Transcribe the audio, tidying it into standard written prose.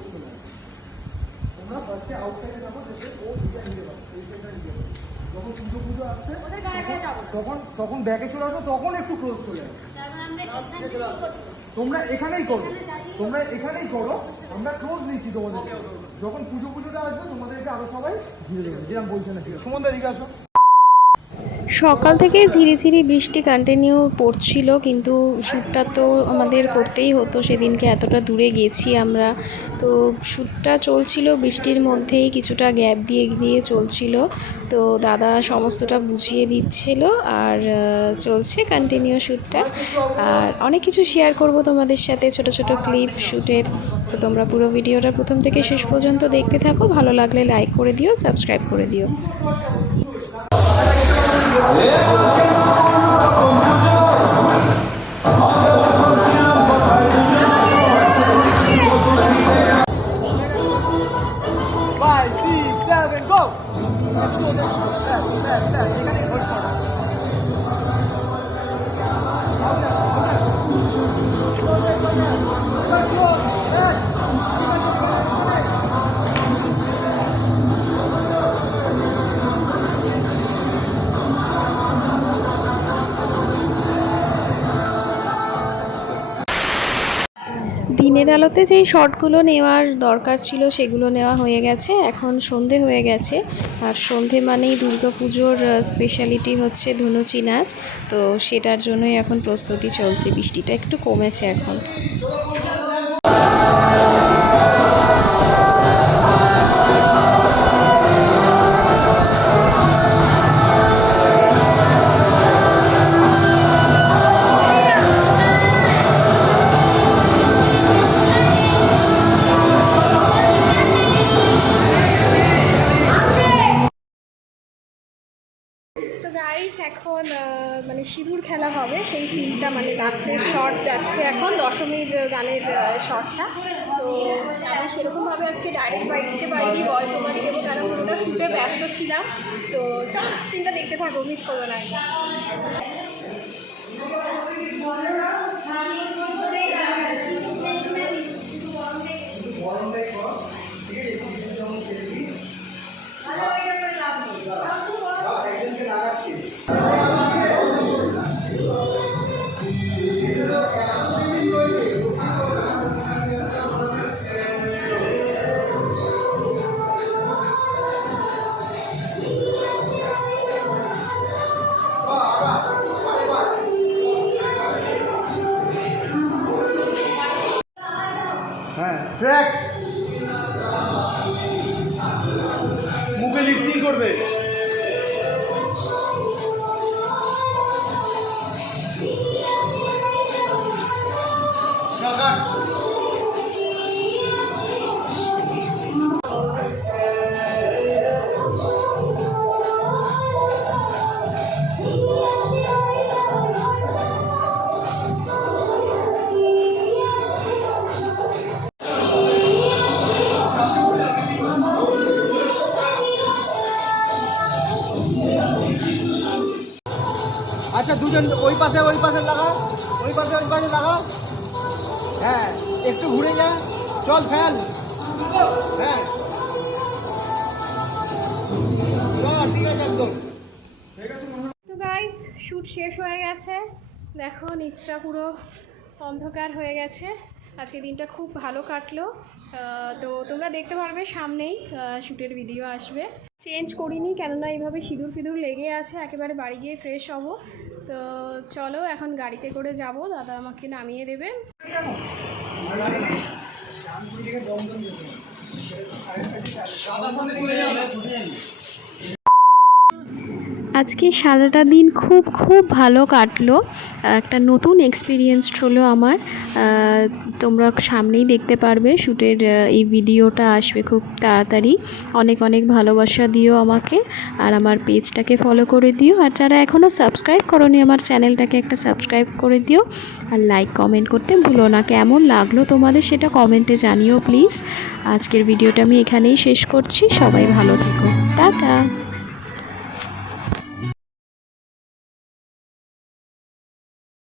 Close চলে আসে। তোমরা বাসে আউটসাইডে যাবো, দেখবে ও এটা নিয়ে যাবে, এই সাইডটা নিয়ে যাবে। যখন পুজো আসছে তখন ব্যাকে চলে আসো, তখন একটু ক্লোজ চলে আসে। তোমরা এখানেই করো, আমরা ক্লোজ নিচ্ছি তোমাদের। যখন পুজোটা আসবে তোমাদেরকে আরো সবাই ঘিরে দেবে, যেরকম বলছে না। ঠিক আছে, সুমনদা দিকে আসো। সকাল থেকে ঝিরিঝিরি বৃষ্টি কন্টিনিউ পড়ছিল, কিন্তু শ্যুটটা তো আমাদের করতেই হতো। সেদিনকে এতটা দূরে গেছি আমরা, তো শ্যুটটা চলছিল বৃষ্টির মধ্যেই, কিছুটা গ্যাপ দিয়ে দিয়ে চলছিল। তো দাদা সমস্তটা বুঝিয়ে দিচ্ছিল আর চলছে কন্টিনিউ শ্যুটটা। আর অনেক কিছু শেয়ার করব তোমাদের সাথে, ছোট ছোট ক্লিপ শ্যুটের। তো তোমরা পুরো ভিডিওটা প্রথম থেকে শেষ পর্যন্ত দেখতে থাকো। ভালো লাগলে লাইক করে দিও, সাবস্ক্রাইব করে দিও। দিনের আলোতে যেই শটগুলো নেওয়ার দরকার ছিল সেগুলো নেওয়া হয়ে গেছে। এখন সন্ধে হয়ে গেছে, আর সন্ধে মানেই দুর্গাপুজোর স্পেশালিটি হচ্ছে ধুনুচি নাচ। তো সেটার জন্যই এখন প্রস্তুতি চলছে। বৃষ্টিটা একটু কমেছে এখন। এখন মানে সিঁদুর খেলা হবে, সেই সিনটা মানে লাস্টের শট যাচ্ছে এখন, দশমীর গানের শটটা। তো আমি সেরকমভাবে আজকে ডাইরেক্ট বাড়ি দিতে পারিনি, ভয়েস ওভার দেবো, কারণ পুরোটা শুটে ব্যস্ত ছিলাম। তো চল সিনটা দেখতে থাকো, মিস করবো না। হ্যাঁ, ট্র্যাক মুখে লিপসিং করবে। আচ্ছা, দুজন ওই পাশে লাগাও, ওই পাশে লাগাও। হ্যাঁ, একটু ঘুরে যা, চল ফ্যান। হ্যাঁ, ঠিক আছে একদম। তো গাইস, শ্যুট শেষ হয়ে গেছে। দেখো নিচটা পুরো অন্ধকার হয়ে গেছে। আজকে দিনটা খুব ভালো কাটলো। তো তোমরা দেখতে পারবে সামনেই শ্যুটের ভিডিও আসবে। চেঞ্জ করিনি, কেননা এইভাবে সিঁদুর লেগে আছে। একেবারে বাড়ি গিয়ে ফ্রেশ হব। তো চলো এখন গাড়িতে করে যাব, দাদা আমাকে নামিয়ে দেবে। আজকে সারাটা দিন খুব ভালো কাটলো। একটা নতুন এক্সপিরিয়েন্স হলো আমার। তোমরা সামনেই দেখতে পারবে, শ্যুটের এই ভিডিওটা আসবে খুব তাড়াতাড়ি। অনেক ভালোবাসা দিও আমাকে, আর আমার পেজটাকে ফলো করে দিও। আর যারা এখনও সাবস্ক্রাইব করোনি আমার চ্যানেলটাকে একটা সাবস্ক্রাইব করে দিও, আর লাইক কমেন্ট করতে ভুলো না। কেমন লাগলো তোমাদের সেটা কমেন্টে জানিও প্লিজ। আজকের ভিডিওটা আমি এখানেই শেষ করছি। সবাই ভালো থেকো, টাটা।